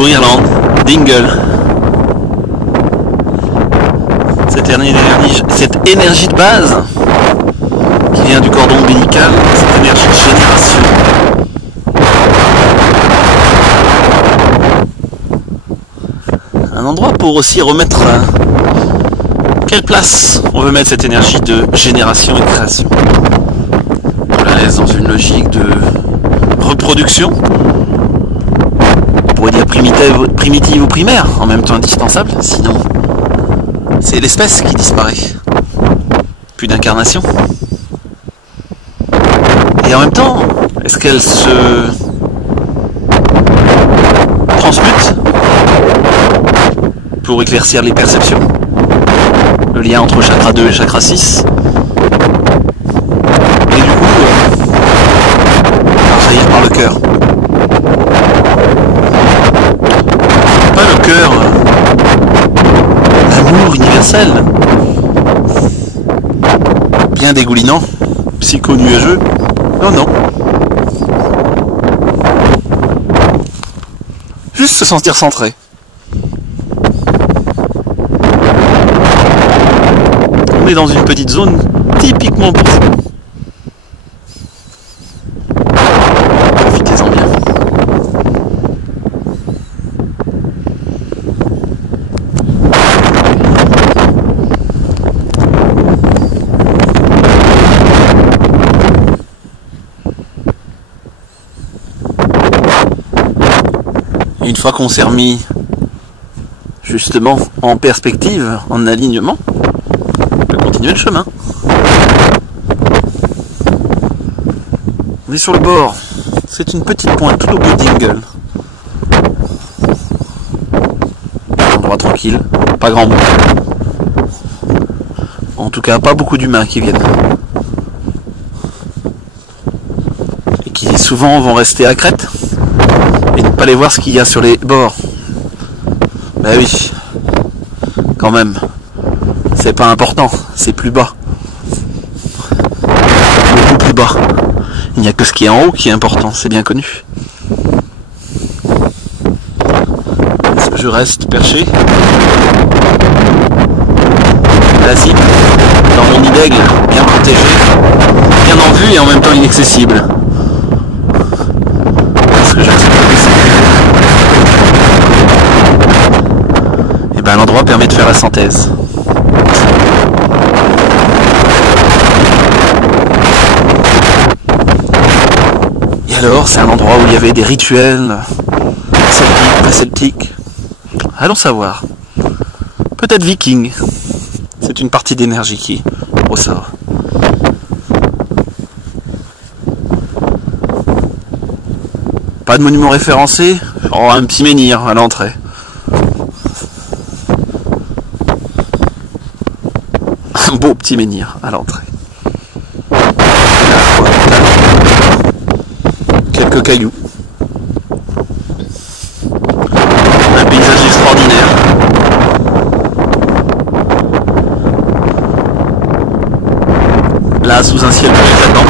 pour Irlande, Dingle. Cette énergie de base qui vient du cordon ombilical, cette énergie de génération. Un endroit pour aussi remettre quelle place on veut mettre cette énergie de génération et de création. On la laisse dans une logique de reproduction, on pourrait dire primitive ou primaire, en même temps indispensable, sinon c'est l'espèce qui disparaît. Plus d'incarnation. Et en même temps, est-ce qu'elle se transmute pour éclaircir les perceptions? Le lien entre chakra 2 et chakra 6. Et du coup, jaillir par le cœur. Pas le cœur, l'amour universel. Bien dégoulinant, psycho-nuageux. Non, non. Juste se sentir centré. On est dans une petite zone typiquement pour ça. Profitez-en bien. Une fois qu'on s'est remis justement en perspective, en alignement, on peut continuer le chemin. On est sur le bord, c'est une petite pointe tout au bout de Dingle. Un endroit tranquille, pas grand monde. En tout cas, pas beaucoup d'humains qui viennent. Et qui souvent vont rester à Crète. Et ne pas aller voir ce qu'il y a sur les bords. Bah oui, quand même, c'est pas important, c'est plus bas. Beaucoup plus bas. Il n'y a que ce qui est en haut qui est important, c'est bien connu. Est-ce que je reste perché? Classique, dans mon nid d'aigle, bien protégé, bien en vue et en même temps inaccessible. Est-ce que je reste et ben l'endroit permet de faire la synthèse. Et alors, c'est un endroit où il y avait des rituels celtiques, pas celtiques. Allons savoir. Peut-être viking. C'est une partie d'énergie qui ressort. Pas de monument référencé. Oh, un petit menhir à l'entrée. Un beau petit menhir à l'entrée. Quelques cailloux. Un paysage extraordinaire. Là, sous un ciel bleu éclatant,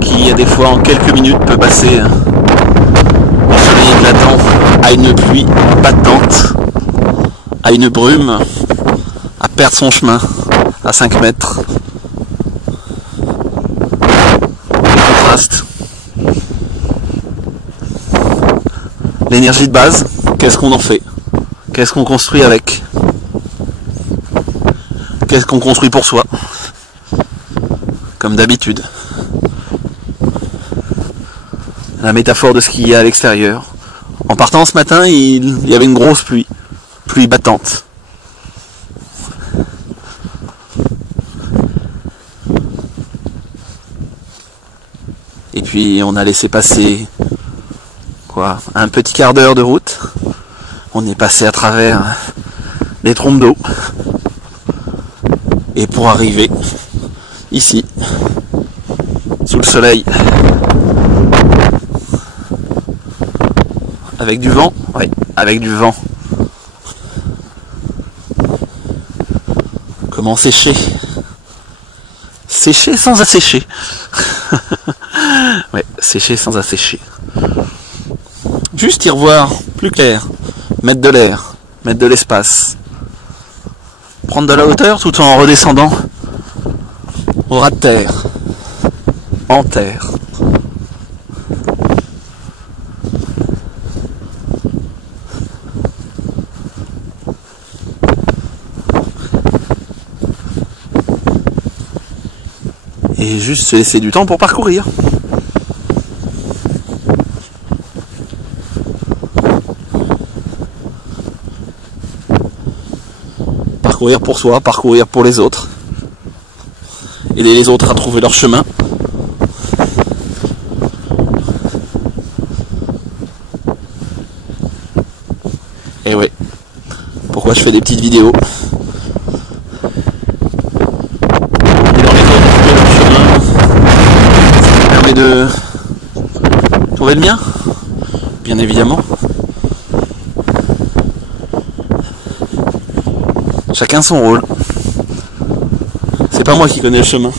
qui, des fois, en quelques minutes, peut passer du soleil éclatant à une pluie battante, à une brume, à perdre son chemin à 5 mètres. Le contraste. L'énergie de base, qu'est-ce qu'on en fait? Qu'est-ce qu'on construit avec? Qu'est-ce qu'on construit pour soi? Comme d'habitude. La métaphore de ce qu'il y a à l'extérieur. En partant ce matin, il y avait une grosse pluie. Pluie battante. Et puis on a laissé passer un petit quart d'heure de route. On est passé à travers des trompes d'eau. Et pour arriver ici, sous le soleil, avec du vent, oui, avec du vent. Comment sécher? Sécher sans assécher. Ouais, sécher sans assécher. Juste y revoir plus clair, mettre de l'air, mettre de l'espace, prendre de la hauteur tout en redescendant au ras de terre, en terre. Et juste se laisser du temps pour parcourir. Parcourir pour soi, parcourir pour les autres. Aider les autres à trouver leur chemin. Et ouais, pourquoi je fais des petites vidéos? De trouver le mien, bien évidemment. Chacun son rôle. C'est pas moi qui connais le chemin.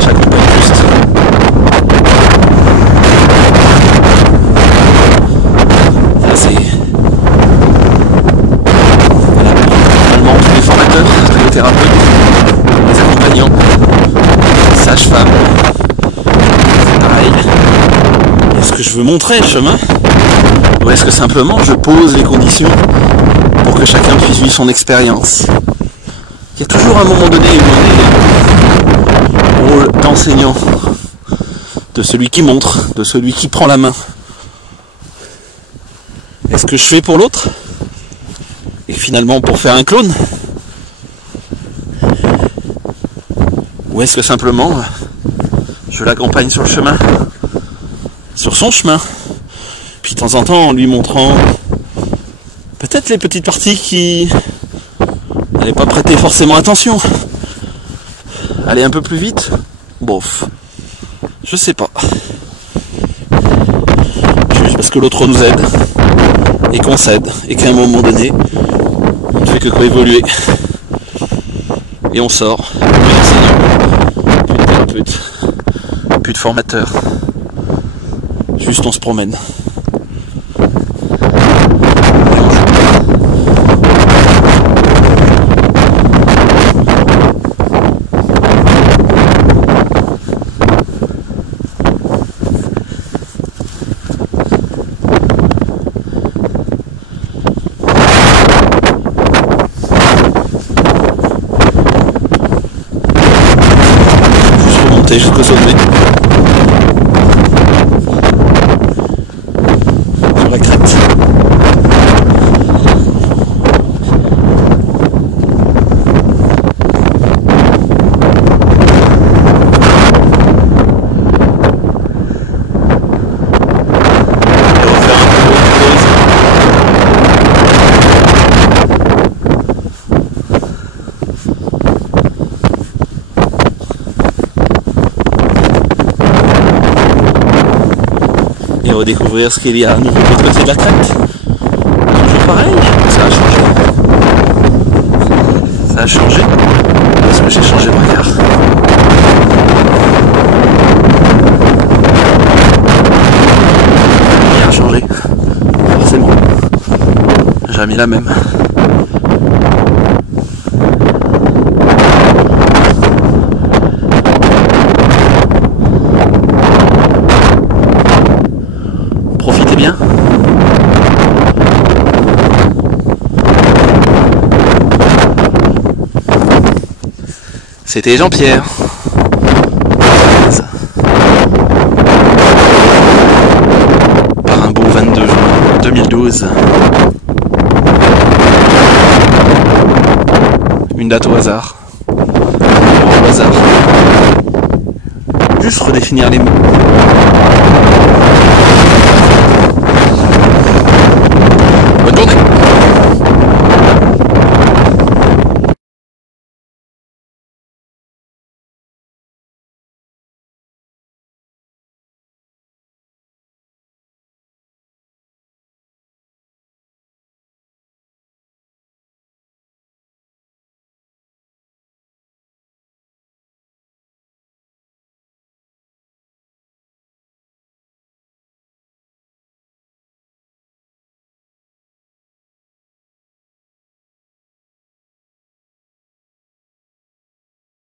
Chacun peut être juste. Ça c'est voilà, normalement tous les formateurs, tous les thérapeutes, les accompagnants, sage-femme, c'est pareil. Est-ce que je veux montrer le chemin? Ou est-ce que simplement je pose les conditions pour que chacun puisse vivre son expérience? Il y a toujours un moment donné où on est au rôle d'enseignant, de celui qui montre, de celui qui prend la main. Est-ce que je fais pour l'autre? Et finalement pour faire un clone? Ou est-ce que simplement je l'accompagne sur le chemin, sur son chemin, puis de temps en temps en lui montrant peut-être les petites parties qui n'allaient pas prêter forcément attention. Aller un peu plus vite, bof, je sais pas. Juste parce que l'autre nous aide et qu'on s'aide et qu'à un moment donné on ne fait que coévoluer et on sort plus d'enseignant, plus de thérapeute, plus de formateur, juste on se promène. Jusqu'au sommet sur la crête. Et redécouvrir ce qu'il y a à nouveau de l'autre côté de la crête. Toujours pareil, ça a changé. Ça a changé. Parce que j'ai changé de regard. Il a changé. Forcément. Jamais la même. Profitez bien. C'était Jean-Pierre. Par un beau 22 juin 2012. Une date au hasard. Au hasard. Juste redéfinir les mots.